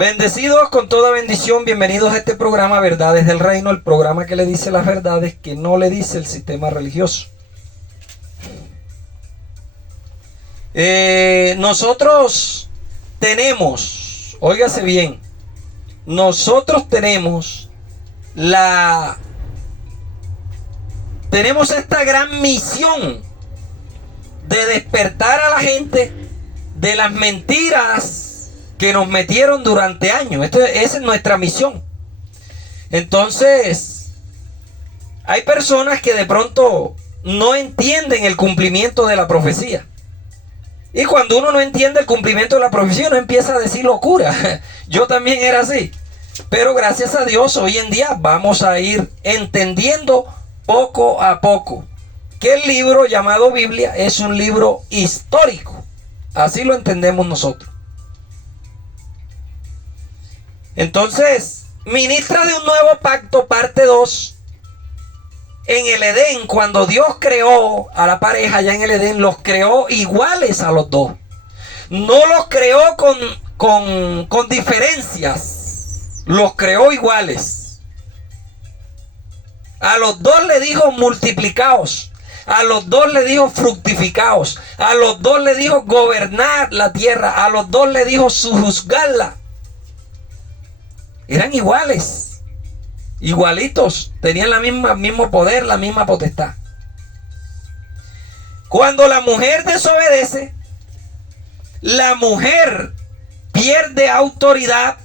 Bendecidos con toda bendición, bienvenidos a este programa Verdades del Reino, el programa que le dice las verdades que no le dice el sistema religioso. Nosotros tenemos, óigase bien, nosotros tenemos esta gran misión de despertar a la gente de las mentiras que nos metieron durante años. Esa es nuestra misión. Entonces, hay personas que de pronto no entienden el cumplimiento de la profecía. Y cuando uno no entiende el cumplimiento de la profecía, uno empieza a decir locura. Yo también era así. Pero gracias a Dios, hoy en día vamos a ir entendiendo poco a poco que el libro llamado Biblia es un libro histórico. Así lo entendemos nosotros. Entonces, ministra de un nuevo pacto, parte 2. En el Edén, cuando Dios creó a la pareja allá en el Edén, los creó iguales a los dos. No los creó con diferencias. Los creó iguales. A los dos le dijo multiplicaos. A los dos le dijo fructificaos. A los dos le dijo gobernar la tierra. A los dos le dijo sojuzgarla. Eran iguales, igualitos, tenían el mismo poder, la misma potestad. Cuando la mujer desobedece, la mujer pierde autoridad,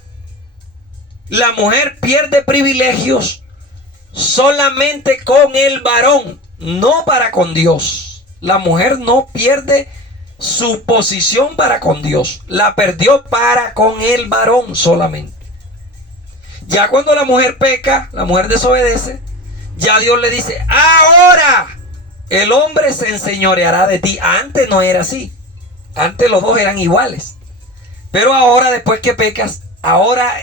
la mujer pierde privilegios solamente con el varón, no para con Dios. La mujer no pierde su posición para con Dios, la perdió para con el varón solamente. Ya cuando la mujer peca, la mujer desobedece, ya Dios le dice, ahora el hombre se enseñoreará de ti. Antes no era así. Antes los dos eran iguales. Pero ahora, después que pecas, ahora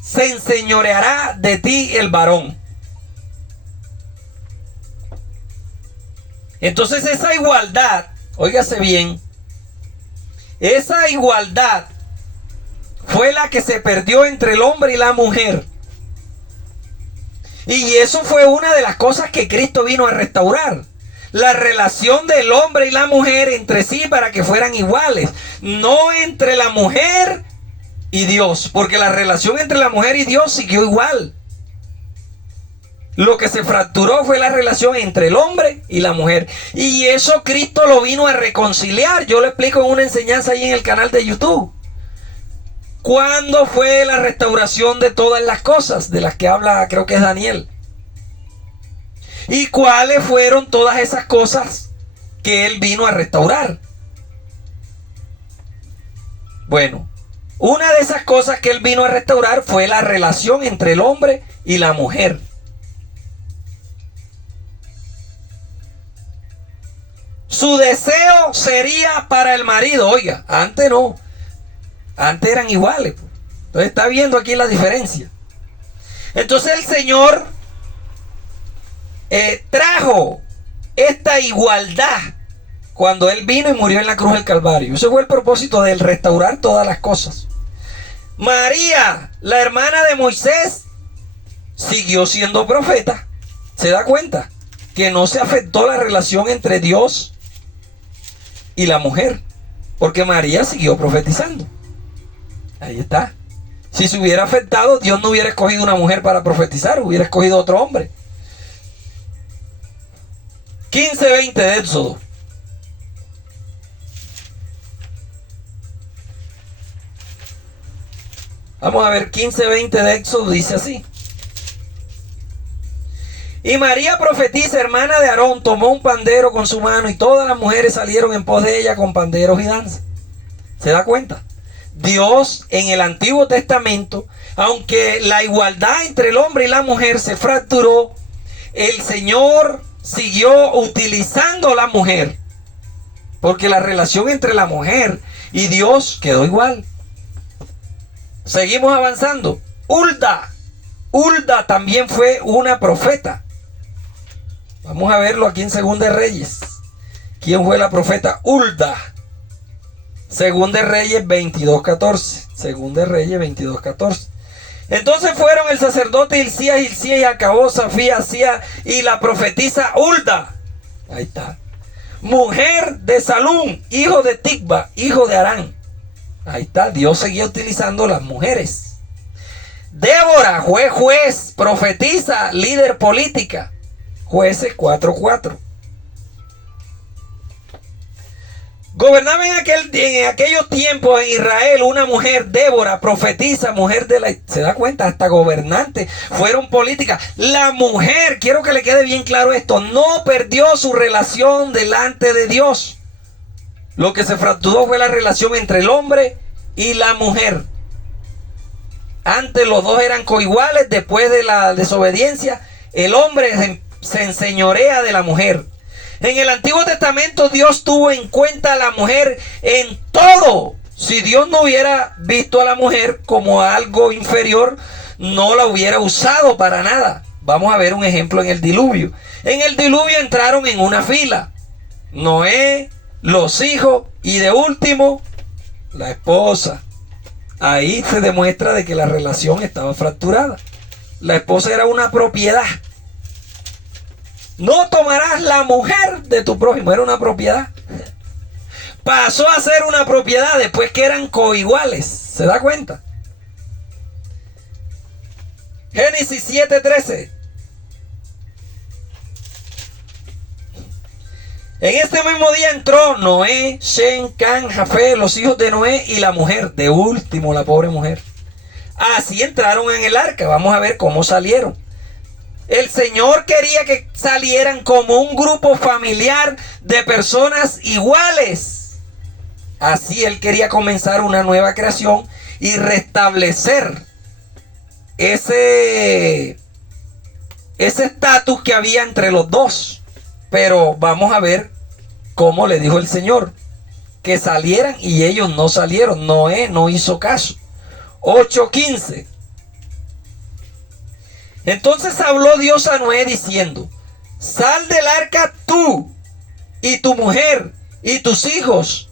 se enseñoreará de ti el varón. Entonces esa igualdad, óigase bien, esa igualdad fue la que se perdió entre el hombre y la mujer. Y eso fue una de las cosas que Cristo vino a restaurar. La relación del hombre y la mujer entre sí para que fueran iguales. No entre la mujer y Dios. Porque la relación entre la mujer y Dios siguió igual. Lo que se fracturó fue la relación entre el hombre y la mujer. Y eso Cristo lo vino a reconciliar. Yo lo explico en una enseñanza ahí en el canal de YouTube. ¿Cuándo fue la restauración de todas las cosas de las que habla, creo que es Daniel? ¿Y cuáles fueron todas esas cosas que él vino a restaurar? Bueno, una de esas cosas que él vino a restaurar fue la relación entre el hombre y la mujer. Su deseo sería para el marido. Oiga, antes no. Antes eran iguales. Entonces está viendo aquí la diferencia. Entonces el Señor trajo esta igualdad cuando Él vino y murió en la cruz del Calvario. Ese fue el propósito de Él, restaurar todas las cosas. María, la hermana de Moisés, siguió siendo profeta. ¿Se da cuenta? Que no se afectó la relación entre Dios y la mujer, porque María siguió profetizando. Ahí está. Si se hubiera afectado, Dios no hubiera escogido una mujer para profetizar, hubiera escogido otro hombre. 15:20 de Éxodo. Vamos a ver, 15:20 de Éxodo dice así. Y María profetiza, hermana de Aarón, tomó un pandero con su mano y todas las mujeres salieron en pos de ella con panderos y danza. ¿Se da cuenta? Dios en el Antiguo Testamento, aunque la igualdad entre el hombre y la mujer se fracturó, el Señor siguió utilizando a la mujer, porque la relación entre la mujer y Dios quedó igual. Seguimos avanzando. Hulda también fue una profeta. Vamos a verlo aquí en Segunda de Reyes. ¿Quién fue la profeta Hulda? Según de Reyes 22:14. Según de Reyes 22:14. Entonces fueron el sacerdote Hilcías, y Acabó, Safía, Asía y la profetisa Hulda. Ahí está. Mujer de Salum, hijo de Ticba, hijo de Arán. Ahí está. Dios seguía utilizando las mujeres. Débora fue juez, profetisa, líder política. Jueces 4:4. Gobernaba en aquellos tiempos en Israel una mujer, Débora, profetisa, mujer de la... ¿Se da cuenta? Hasta gobernantes fueron políticas. La mujer, quiero que le quede bien claro esto, no perdió su relación delante de Dios. Lo que se fracturó fue la relación entre el hombre y la mujer. Antes los dos eran coiguales, después de la desobediencia, el hombre se enseñorea de la mujer. En el Antiguo Testamento Dios tuvo en cuenta a la mujer en todo. Si Dios no hubiera visto a la mujer como algo inferior, no la hubiera usado para nada. Vamos a ver un ejemplo en el diluvio. En el diluvio entraron en una fila Noé, los hijos y de último la esposa. Ahí se demuestra de que la relación estaba fracturada. La esposa era una propiedad. No tomarás la mujer de tu prójimo, era una propiedad. Pasó a ser una propiedad después que eran coiguales. ¿Se da cuenta? Génesis 7:13. En este mismo día entró Noé, Shem, Can, Jafé, los hijos de Noé y la mujer. De último, la pobre mujer. Así entraron en el arca. Vamos a ver cómo salieron. El Señor quería que salieran como un grupo familiar de personas iguales. Así Él quería comenzar una nueva creación y restablecer ese estatus que había entre los dos. Pero vamos a ver cómo le dijo el Señor que salieran y ellos no salieron. Noé no hizo caso. 8:15. Entonces habló Dios a Noé diciendo: sal del arca tú y tu mujer y tus hijos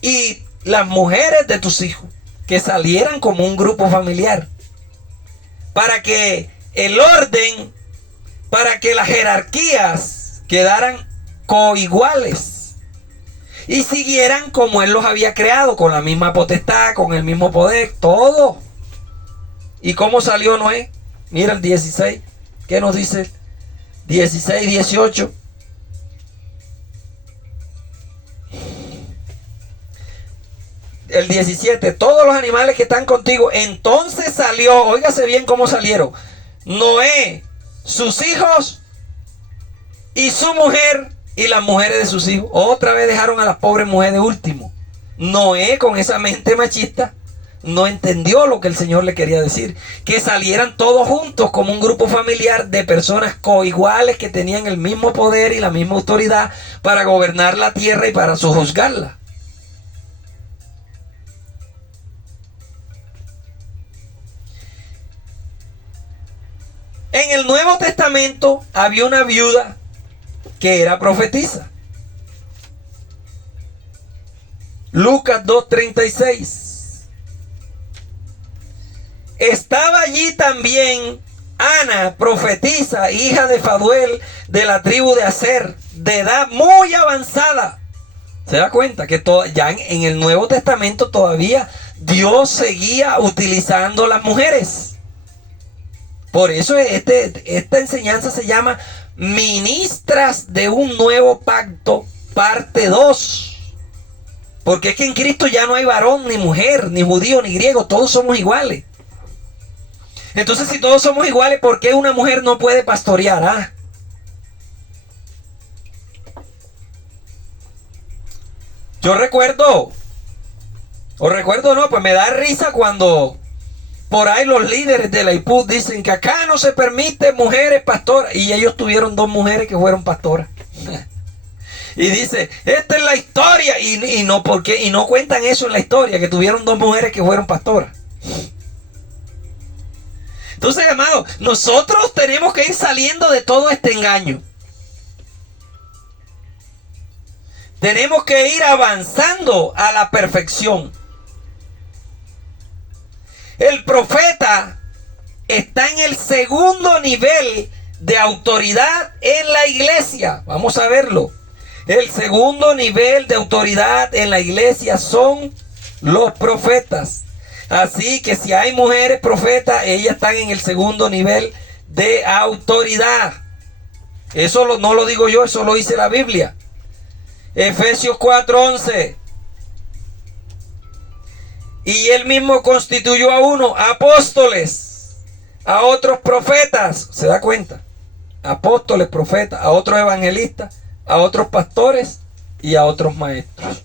y las mujeres de tus hijos, que salieran como un grupo familiar, para que el orden, para que las jerarquías quedaran coiguales y siguieran como Él los había creado, con la misma potestad, con el mismo poder, todo. ¿Y cómo salió Noé? Mira el 16. ¿Qué nos dice? 16, 18. El 17. Todos los animales que están contigo. Entonces salió, óigase bien cómo salieron: Noé, sus hijos y su mujer y las mujeres de sus hijos. Otra vez dejaron a las pobres mujeres de último. Noé, con esa mente machista, no entendió lo que el Señor le quería decir: que salieran todos juntos como un grupo familiar de personas coiguales que tenían el mismo poder y la misma autoridad para gobernar la tierra y para sojuzgarla. En el Nuevo Testamento había una viuda que era profetisa. Lucas 2:36. Estaba allí también Ana, profetisa, hija de Faduel, de la tribu de Aser, de edad muy avanzada. ¿Se da cuenta? Que ya en el Nuevo Testamento todavía Dios seguía utilizando las mujeres. Por eso esta enseñanza se llama Ministras de un Nuevo Pacto, parte 2. Porque es que en Cristo ya no hay varón, ni mujer, ni judío, ni griego, todos somos iguales. Entonces, si todos somos iguales, ¿por qué una mujer no puede pastorear? ¿Ah? Yo recuerdo, no, pues me da risa cuando por ahí los líderes de la IPUD dicen que acá no se permite mujeres pastoras, y ellos tuvieron 2 mujeres que fueron pastoras. Y dice, esta es la historia, y no, ¿por qué? Y no cuentan eso en la historia, que tuvieron 2 mujeres que fueron pastoras. Entonces, amado, nosotros tenemos que ir saliendo de todo este engaño. Tenemos que ir avanzando a la perfección. El profeta está en el segundo nivel de autoridad en la iglesia. Vamos a verlo. El segundo nivel de autoridad en la iglesia son los profetas. Así que si hay mujeres profetas, ellas están en el segundo nivel de autoridad. Eso no lo digo yo, eso lo dice la Biblia. Efesios 4:11. Y él mismo constituyó a unos apóstoles, a otros profetas. ¿Se da cuenta? Apóstoles, profetas, a otros evangelistas, a otros pastores y a otros maestros.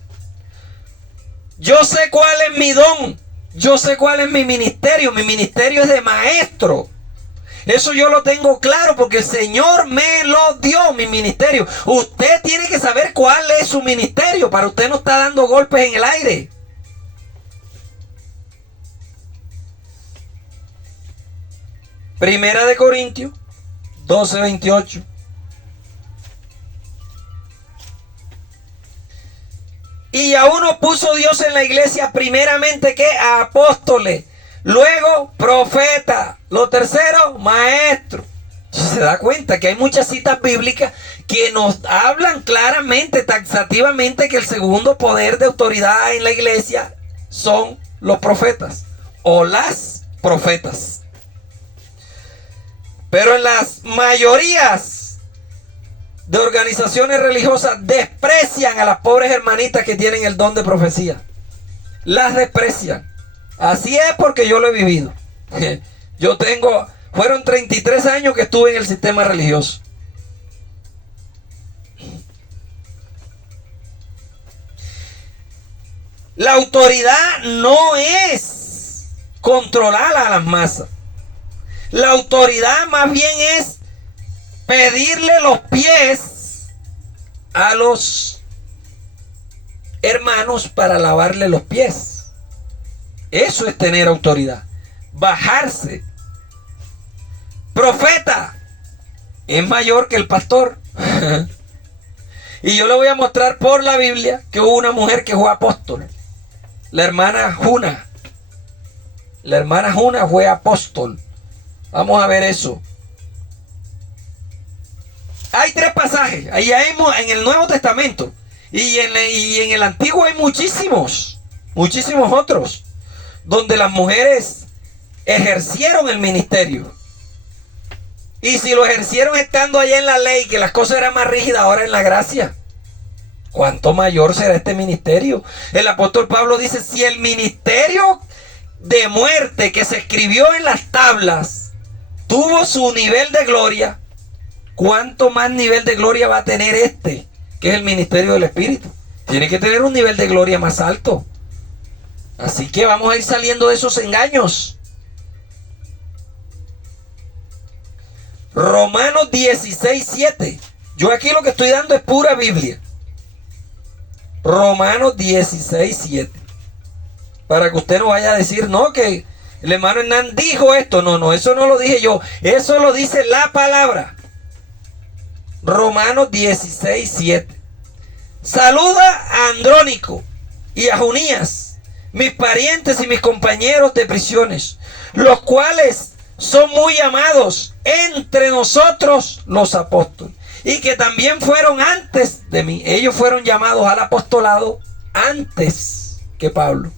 Yo sé cuál es mi don. Yo sé cuál es mi ministerio. Mi ministerio es de maestro. Eso yo lo tengo claro porque el Señor me lo dio, mi ministerio. Usted tiene que saber cuál es su ministerio para usted no estar dando golpes en el aire. Primera de Corintios 12:28. Y a uno puso Dios en la iglesia primeramente que a apóstoles, luego profeta, lo tercero maestro. Se da cuenta que hay muchas citas bíblicas que nos hablan claramente, taxativamente, que el segundo poder de autoridad en la iglesia son los profetas o las profetas. Pero en las mayorías de organizaciones religiosas desprecian a las pobres hermanitas que tienen el don de profecía. Las desprecian. Así es porque yo lo he vivido. Fueron 33 años que estuve en el sistema religioso. La autoridad no es controlar a las masas. La autoridad más bien es pedirle los pies a los hermanos para lavarle los pies. Eso es tener autoridad. Bajarse. Profeta es mayor que el pastor. Y yo le voy a mostrar por la Biblia que hubo una mujer que fue apóstol. La hermana Juna. La hermana Juna fue apóstol. Vamos a ver eso. Hay 3 pasajes. Ahí hay en el Nuevo Testamento. Y en el Antiguo hay muchísimos otros. Donde las mujeres ejercieron el ministerio. Y si lo ejercieron estando allá en la ley, que las cosas eran más rígidas, ahora en la gracia. ¿Cuánto mayor será este ministerio? El apóstol Pablo dice, si el ministerio de muerte que se escribió en las tablas tuvo su nivel de gloria, ¿cuánto más nivel de gloria va a tener este, que es el ministerio del Espíritu? Tiene que tener un nivel de gloria más alto. Así que vamos a ir saliendo de esos engaños. Romanos 16:7. Yo aquí lo que estoy dando es pura Biblia. Romanos 16:7. Para que usted no vaya a decir, no, que el hermano Hernán dijo esto. No, eso no lo dije yo. Eso lo dice la palabra. Romanos 16:7. Saluda a Andrónico y a Junías, mis parientes y mis compañeros de prisiones, los cuales son muy amados entre nosotros los apóstoles, y que también fueron antes de mí. Ellos fueron llamados al apostolado antes que Pablo.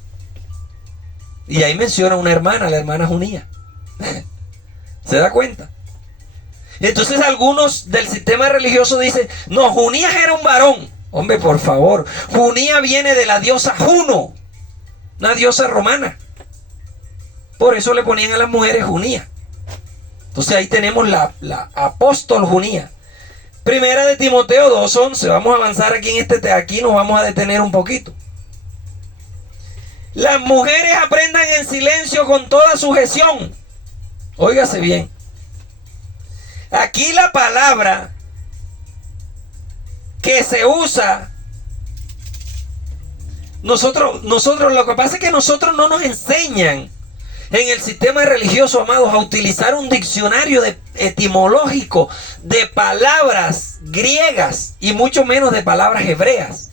Y ahí menciona una hermana, la hermana Junía. ¿Se da cuenta? Y entonces algunos del sistema religioso dicen, no, Junías era un varón. Hombre, por favor, Junía viene de la diosa Juno, una diosa romana. Por eso le ponían a las mujeres Junía. Entonces ahí tenemos la apóstol Junía. Primera de Timoteo 2:11. Vamos a avanzar aquí nos vamos a detener un poquito. Las mujeres aprendan en silencio con toda sujeción. Óigase bien. Aquí la palabra que se usa, nosotros lo que pasa es que nosotros no nos enseñan en el sistema religioso, amados, a utilizar un diccionario etimológico de palabras griegas y mucho menos de palabras hebreas.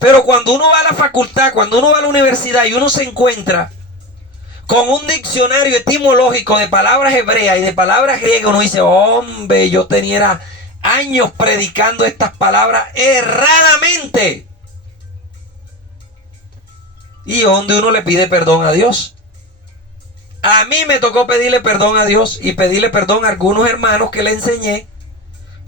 Pero cuando uno va a la facultad, cuando uno va a la universidad y uno se encuentra con un diccionario etimológico de palabras hebreas y de palabras griegas, uno dice, hombre, yo tenía años predicando estas palabras erradamente. Y donde uno le pide perdón a Dios. A mí me tocó pedirle perdón a Dios y pedirle perdón a algunos hermanos que le enseñé,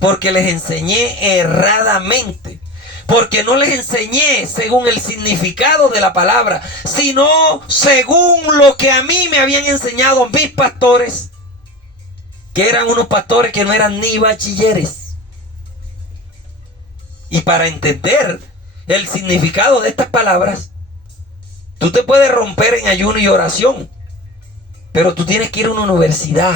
porque les enseñé erradamente. Porque no les enseñé según el significado de la palabra, sino según lo que a mí me habían enseñado mis pastores, que eran unos pastores que no eran ni bachilleres. Y para entender el significado de estas palabras, tú te puedes romper en ayuno y oración, pero tú tienes que ir a una universidad.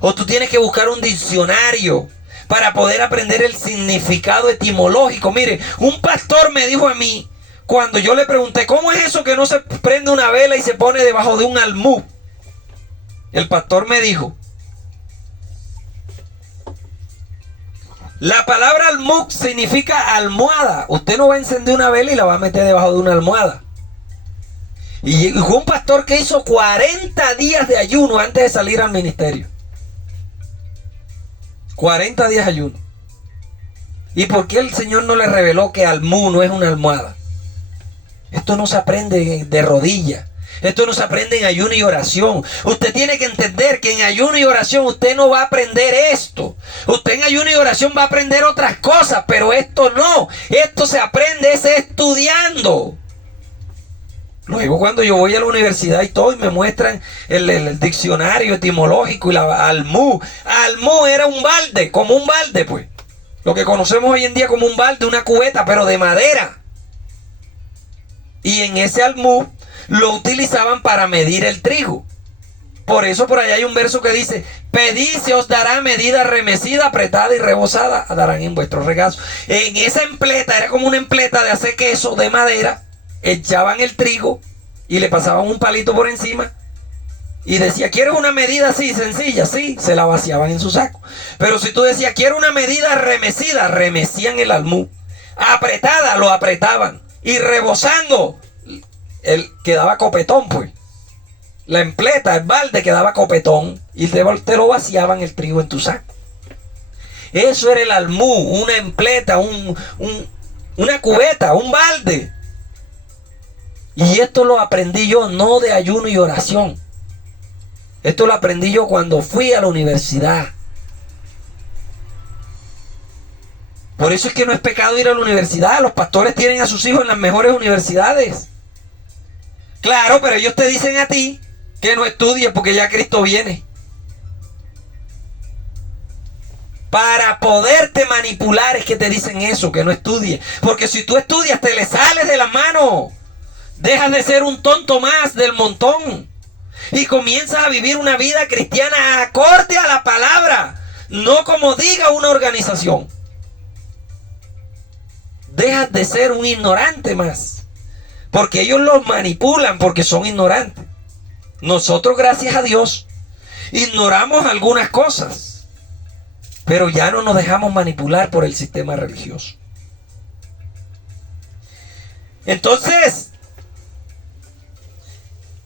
O tú tienes que buscar un diccionario para poder aprender el significado etimológico. Mire, un pastor me dijo a mí, cuando yo le pregunté, ¿cómo es eso que no se prende una vela y se pone debajo de un almud? El pastor me dijo, la palabra almud significa almohada. Usted no va a encender una vela y la va a meter debajo de una almohada. Y fue un pastor que hizo 40 días de ayuno antes de salir al ministerio. 40 días de ayuno. ¿Y por qué el Señor no le reveló que almud no es una almohada? Esto no se aprende de rodillas. Esto no se aprende en ayuno y oración. Usted tiene que entender que en ayuno y oración usted no va a aprender esto. Usted en ayuno y oración va a aprender otras cosas, pero esto no. Esto se aprende es estudiando. Luego cuando yo voy a la universidad y todo y me muestran el diccionario etimológico y la almud. Almud era un balde, como un balde pues. Lo que conocemos hoy en día como un balde, una cubeta, pero de madera. Y en ese almud lo utilizaban para medir el trigo. Por eso por allá hay un verso que dice, pedid se os dará medida remecida, apretada y rebosada, darán en vuestros regazos. En esa empleta, era como una empleta de hacer queso de madera. Echaban el trigo y le pasaban un palito por encima y decía, ¿quieres una medida así sencilla? Sí, se la vaciaban en su saco. Pero si tú decías, quiero una medida remecida, remecían el almud. Apretada, lo apretaban. Y rebosando, quedaba copetón pues. La empleta, el balde quedaba copetón y te lo vaciaban el trigo en tu saco. Eso era el almud, una empleta, una cubeta, un balde. Y esto lo aprendí yo no de ayuno y oración. Esto lo aprendí yo cuando fui a la universidad. Por eso es que no es pecado ir a la universidad. Los pastores tienen a sus hijos en las mejores universidades. Claro, pero ellos te dicen a ti que no estudies porque ya Cristo viene. Para poderte manipular es que te dicen eso, que no estudies. Porque si tú estudias te le sales de la mano. Dejas de ser un tonto más del montón y comienzas a vivir una vida cristiana acorde a la palabra, no como diga una organización. Dejas de ser un ignorante más, porque ellos los manipulan porque son ignorantes. Nosotros, gracias a Dios, ignoramos algunas cosas, pero ya no nos dejamos manipular por el sistema religioso. Entonces,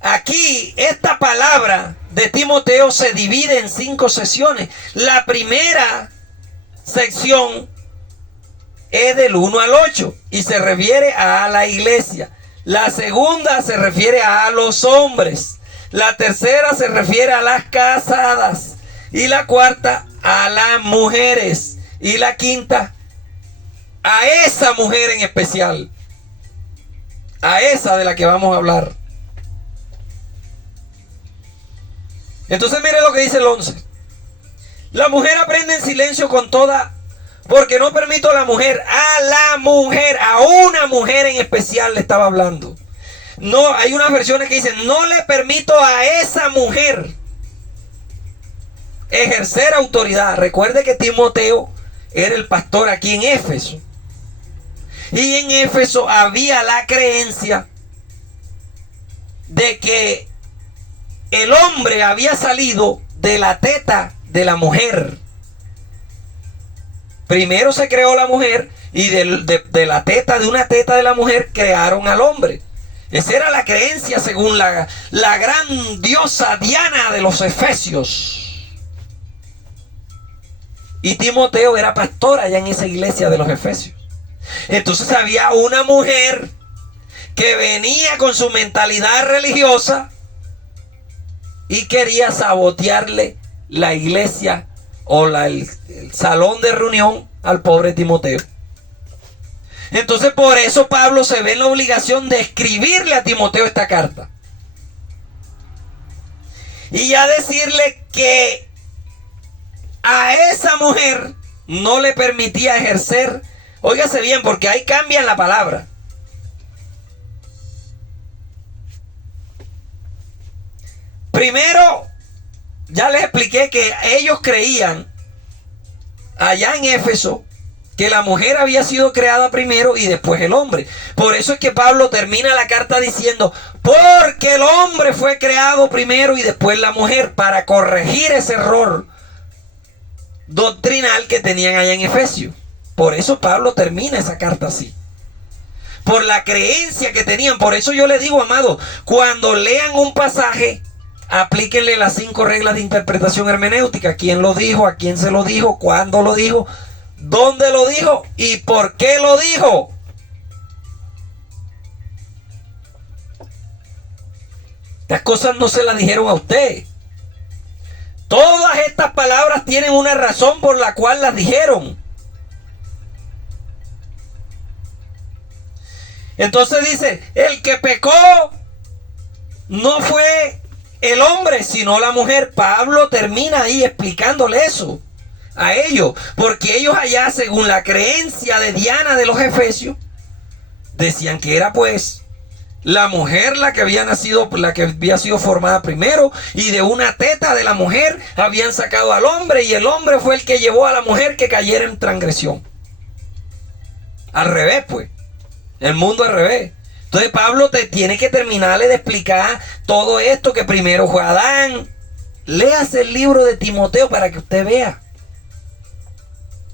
aquí esta palabra de Timoteo se divide en 5 secciones. La primera sección es del 1 al 8 y se refiere a la iglesia. La segunda se refiere a los hombres. La tercera se refiere a las casadas. Y la cuarta a las mujeres. Y la quinta a esa mujer en especial. A esa de la que vamos a hablar. Entonces mire lo que dice el 11. La mujer aprende en silencio con toda, porque no permito a la mujer, a una mujer en especial le estaba hablando. No, hay unas versiones que dicen, no le permito a esa mujer ejercer autoridad. Recuerde que Timoteo era el pastor aquí en Éfeso. Y en Éfeso había la creencia de que el hombre había salido de la teta de la mujer. Primero se creó la mujer y de la teta, de una teta de la mujer, crearon al hombre. Esa era la creencia según la gran diosa Diana de los Efesios. Y Timoteo era pastor allá en esa iglesia de los Efesios. Entonces había una mujer que venía con su mentalidad religiosa y quería sabotearle la iglesia o el salón de reunión al pobre Timoteo. Entonces por eso Pablo se ve en la obligación de escribirle a Timoteo esta carta. Y ya decirle que a esa mujer no le permitía ejercer, óigase bien, porque ahí cambian la palabra. Primero, ya les expliqué que ellos creían allá en Éfeso que la mujer había sido creada primero y después el hombre. Por eso es que Pablo termina la carta diciendo, porque el hombre fue creado primero y después la mujer, para corregir ese error doctrinal que tenían allá en Efesios. Por eso Pablo termina esa carta así. Por la creencia que tenían. Por eso yo les digo, amado, cuando lean un pasaje, aplíquenle las 5 reglas de interpretación hermenéutica. ¿Quién lo dijo? ¿A quién se lo dijo? ¿Cuándo lo dijo? ¿Dónde lo dijo? ¿Y por qué lo dijo? Estas cosas no se las dijeron a usted. Todas estas palabras tienen una razón por la cual las dijeron. Entonces dice, el que pecó no fue el hombre, sino la mujer. Pablo termina ahí explicándole eso a ellos, porque ellos allá, según la creencia de Diana de los Efesios, decían que era pues la mujer la que había nacido, la que había sido formada primero, y de una teta de la mujer habían sacado al hombre, y el hombre fue el que llevó a la mujer que cayera en transgresión. Al revés, pues, el mundo al revés. Entonces Pablo te tiene que terminarle de explicar todo esto, que primero fue Adán. Léase el libro de Timoteo para que usted vea.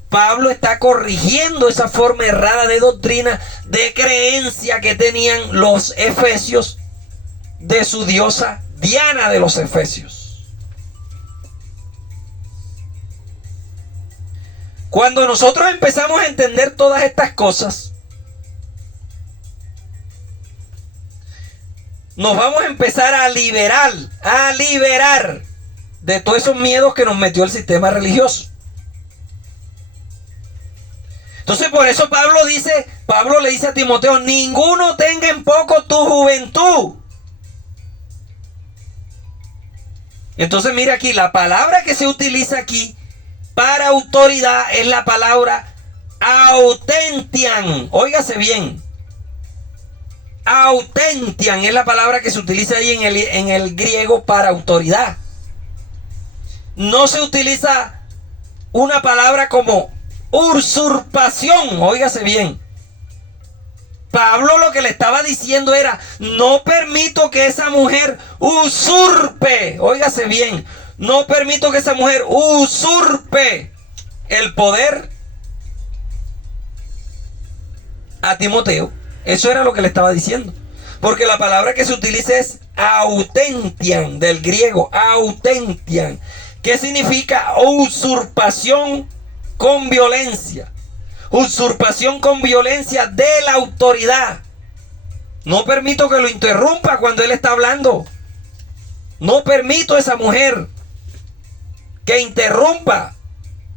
Pablo está corrigiendo esa forma errada de doctrina, de creencia que tenían los efesios de su diosa Diana de los Efesios. Cuando nosotros empezamos a entender todas estas cosas, nos vamos a empezar a liberar de todos esos miedos que nos metió el sistema religioso. Entonces por eso Pablo le dice a Timoteo, ninguno tenga en poco tu juventud. Entonces mira aquí, la palabra que se utiliza aquí para autoridad es la palabra autentian. Óigase bien. Autentian es la palabra que se utiliza ahí en el griego para autoridad. No se utiliza una palabra como usurpación, óigase bien. Pablo lo que le estaba diciendo era, no permito que esa mujer usurpe, óigase bien, no permito que esa mujer usurpe el poder a Timoteo. Eso era lo que le estaba diciendo. Porque la palabra que se utiliza es autentian, del griego, autentian, que significa usurpación con violencia. Usurpación con violencia de la autoridad. No permito que lo interrumpa cuando él está hablando. No permito a esa mujer que interrumpa.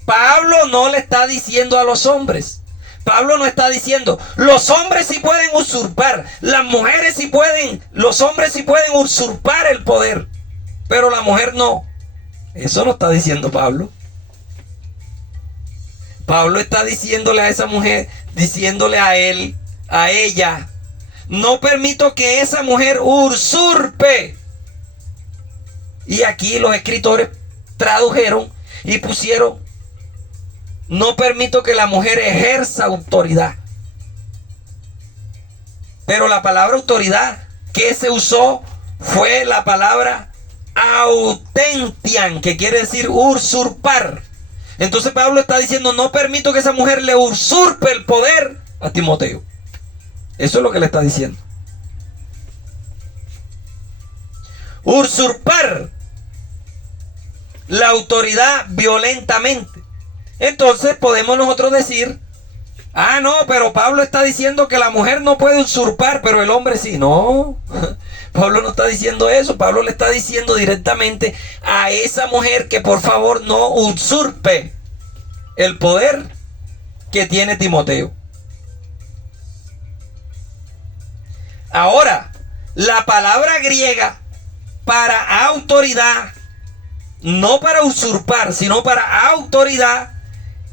Pablo no le está diciendo a los hombres. Pablo no está diciendo, los hombres sí pueden usurpar, las mujeres sí pueden, los hombres sí pueden usurpar el poder, pero la mujer no. Eso no está diciendo Pablo. Pablo está diciéndole a esa mujer, diciéndole a él, a ella, no permito que esa mujer usurpe. Y aquí los escritores tradujeron y pusieron, no permito que la mujer ejerza autoridad. Pero la palabra autoridad que se usó fue la palabra autentian, que quiere decir usurpar. Entonces Pablo está diciendo, no permito que esa mujer le usurpe el poder a Timoteo. Eso es lo que le está diciendo. Usurpar la autoridad violentamente. Entonces podemos nosotros decir, ah, no, pero Pablo está diciendo que la mujer no puede usurpar, pero el hombre sí. No, Pablo no está diciendo eso. Pablo le está diciendo directamente a esa mujer que por favor no usurpe el poder que tiene Timoteo. Ahora, la palabra griega para autoridad, no para usurpar, sino para autoridad,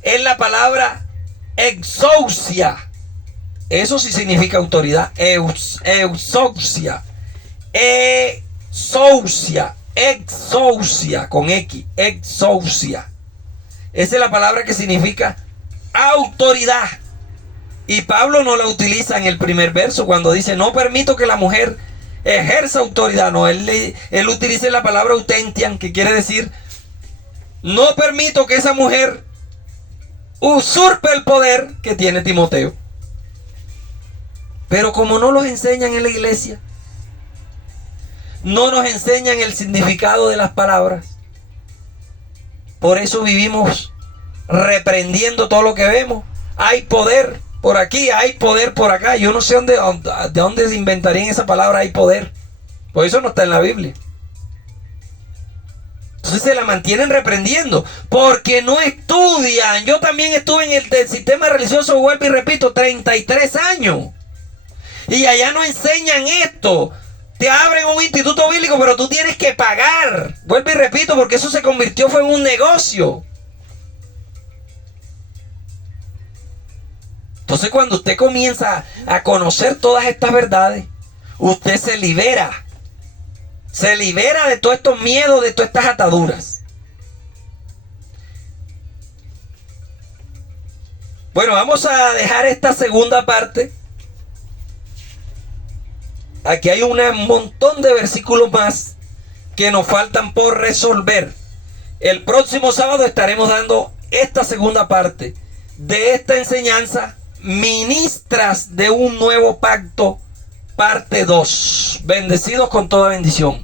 es la palabra exousia. Eso sí significa autoridad. Exousia. Exousia con X. Exousia. Esa es la palabra que significa autoridad. Y Pablo no la utiliza en el primer verso cuando dice, no permito que la mujer ejerza autoridad. No, él utiliza la palabra autentian, que quiere decir, no permito que esa mujer usurpe el poder que tiene Timoteo. Pero como no los enseñan en la iglesia, no nos enseñan el significado de las palabras, por eso vivimos reprendiendo todo lo que vemos. Hay poder por aquí, hay poder por acá. Yo no sé de dónde se inventarían esa palabra, hay poder. Por eso no está en la Biblia. Entonces se la mantienen reprendiendo porque no estudian. Yo también estuve en el sistema religioso, vuelvo y repito, 33 años. Y allá no enseñan esto. Te abren un instituto bíblico, pero tú tienes que pagar. Vuelvo y repito, porque eso se convirtió fue en un negocio. Entonces cuando usted comienza a conocer todas estas verdades, usted se libera. Se libera de todos estos miedos, de todas estas ataduras. Bueno, vamos a dejar esta segunda parte. Aquí hay un montón de versículos más que nos faltan por resolver. El próximo sábado estaremos dando esta segunda parte de esta enseñanza, ministras de un nuevo pacto, parte 2. Bendecidos con toda bendición.